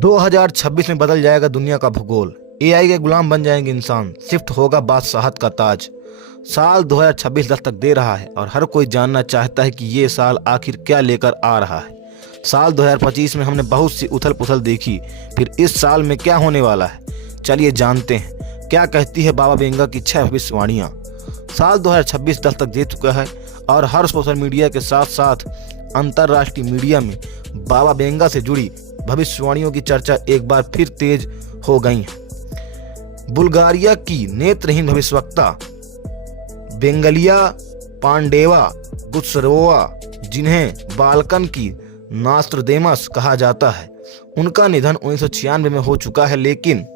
2026 में बदल जाएगा दुनिया का भूगोल। एआई के गुलाम बन जाएंगे इंसान, शिफ्ट होगा बादशाहत का ताज। साल 2026 दस्तक दे रहा है और हर कोई जानना चाहता है कि ये साल आखिर क्या लेकर आ रहा है। साल 2025 में हमने बहुत सी उथल पुथल देखी, फिर इस साल में क्या होने वाला है, चलिए जानते हैं। क्या कहती है बाबा बेंगा की 6 भविष्यवाणियां। साल 2026 दस्तक दे चुका है और हर सोशल मीडिया के साथ साथ अंतर्राष्ट्रीय मीडिया में बाबा बेंगा से जुड़ी भविष्यवाणियों की चर्चा एक बार फिर तेज हो गई है। बुल्गारिया की नेत्रहीन भविष्यवक्ता बेंगलिया पांडेवा गुस्सरोवा, जिन्हें बाल्कन की नास्त्रदेमस कहा जाता है, उनका निधन 1996 में हो चुका है, लेकिन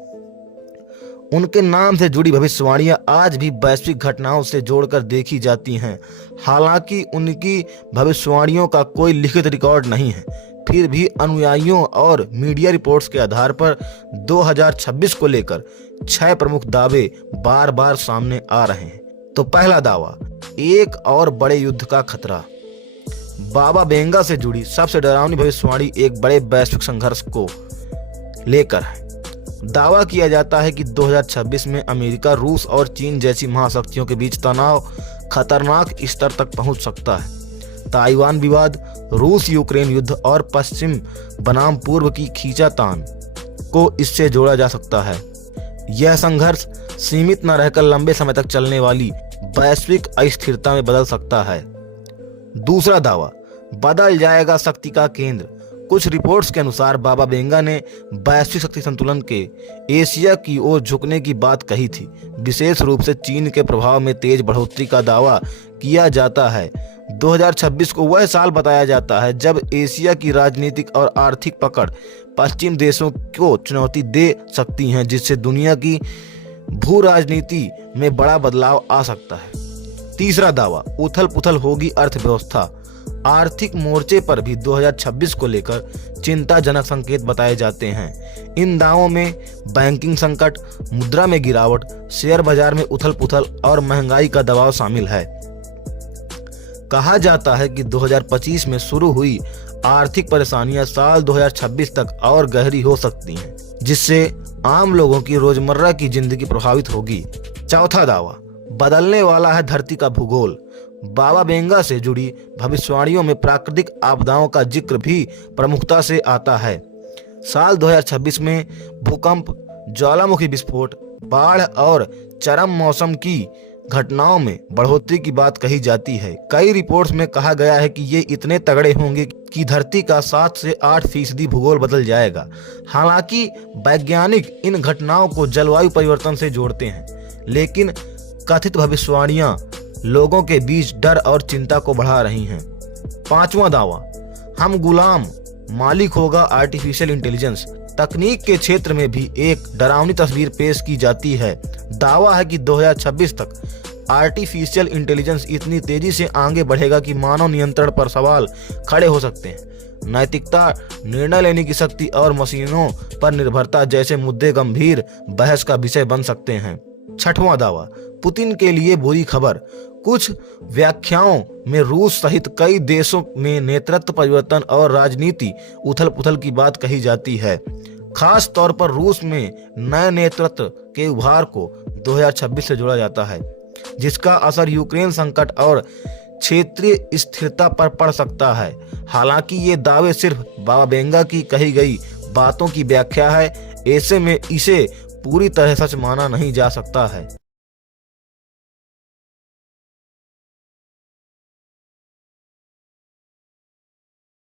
उनके नाम से जुड़ी भविष्यवाणियां आज भी वैश्विक घटनाओं से जोड़कर देखी जाती हैं। हालांकि उनकी भविष्यवाणियों का कोई लिखित रिकॉर्ड नहीं है, फिर भी अनुयायियों और मीडिया रिपोर्ट्स के आधार पर 2026 को लेकर 6 प्रमुख दावे बार बार सामने आ रहे हैं। तो पहला दावा, एक और बड़े युद्ध का खतरा। बाबा बेंगा से जुड़ी सबसे डरावनी भविष्यवाणी एक बड़े वैश्विक संघर्ष को लेकर है। दावा किया जाता है कि 2026 में अमेरिका, रूस और चीन जैसी महाशक्तियों के बीच तनाव खतरनाक स्तर तक पहुंच सकता है। ताइवान विवाद, रूस यूक्रेन युद्ध और पश्चिम बनाम पूर्व की खींचातान को इससे जोड़ा जा सकता है। यह संघर्ष सीमित न रहकर लंबे समय तक चलने वाली वैश्विक अस्थिरता में बदल सकता है। दूसरा दावा, बदल जाएगा शक्ति का केंद्र। कुछ रिपोर्ट्स के अनुसार बाबा बेंगा ने वैश्विक शक्ति संतुलन के एशिया की ओर झुकने की बात कही थी। विशेष रूप से चीन के प्रभाव में तेज बढ़ोतरी का दावा किया जाता है। 2026 को वह साल बताया जाता है जब एशिया की राजनीतिक और आर्थिक पकड़ पश्चिम देशों को चुनौती दे सकती हैं, जिससे दुनिया की भू राजनीति में बड़ा बदलाव आ सकता है। तीसरा दावा, उथल पुथल होगी अर्थव्यवस्था। आर्थिक मोर्चे पर भी 2026 को लेकर चिंताजनक संकेत बताए जाते हैं। इन दावों में बैंकिंग संकट, मुद्रा में गिरावट, शेयर बाजार में उथल पुथल और महंगाई का दबाव शामिल है। कहा जाता है कि 2025 में शुरू हुई आर्थिक परेशानियां साल 2026 तक और गहरी हो सकती हैं, जिससे आम लोगों की रोजमर्रा की जिंदगी प्रभावित होगी। चौथा दावा, बदलने वाला है धरती का भूगोल। बाबा बेंगा से जुड़ी भविष्यवाणियों में प्राकृतिक आपदाओं का जिक्र भी प्रमुखता से आता है। साल 2026 में भूकंप, ज्वालामुखी विस्फोट, बाढ़ और चरम मौसम की घटनाओं में बढ़ोतरी की बात कही जाती है। कई रिपोर्ट्स में कहा गया है कि ये इतने तगड़े होंगे कि धरती का 7 से 8% भूगोल बदल जाएगा। हालांकि वैज्ञानिक इन घटनाओं को जलवायु परिवर्तन से जोड़ते हैं, लेकिन कथित भविष्यवाणियां लोगों के बीच डर और चिंता को बढ़ा रही हैं। पांचवा दावा, हम गुलाम, मालिक होगा आर्टिफिशियल इंटेलिजेंस। तकनीक के क्षेत्र में भी एक डरावनी तस्वीर पेश की जाती है। दावा है कि 2026 तक आर्टिफिशियल इंटेलिजेंस इतनी तेजी से आगे बढ़ेगा कि मानव नियंत्रण पर सवाल खड़े हो सकते हैं। नैतिकता, निर्णय लेने की शक्ति और मशीनों पर निर्भरता जैसे मुद्दे गंभीर बहस का विषय बन सकते हैं। छठवां दावा, पुतिन के लिए बुरी खबर। कुछ व्याख्याओं में रूस सहित कई देशों में नेतृत्व परिवर्तन और राजनीति उथल पुथल की बात कही जाती है। खास तौर पर रूस में नए नेतृत्व के उभार को 2026 से जोड़ा जाता है, जिसका असर यूक्रेन संकट और क्षेत्रीय स्थिरता पर पड़ सकता है। हालांकि ये दावे सिर्फ बाबा बेंगा की कही गई बातों की व्याख्या है, ऐसे में इसे पूरी तरह सच माना नहीं जा सकता है।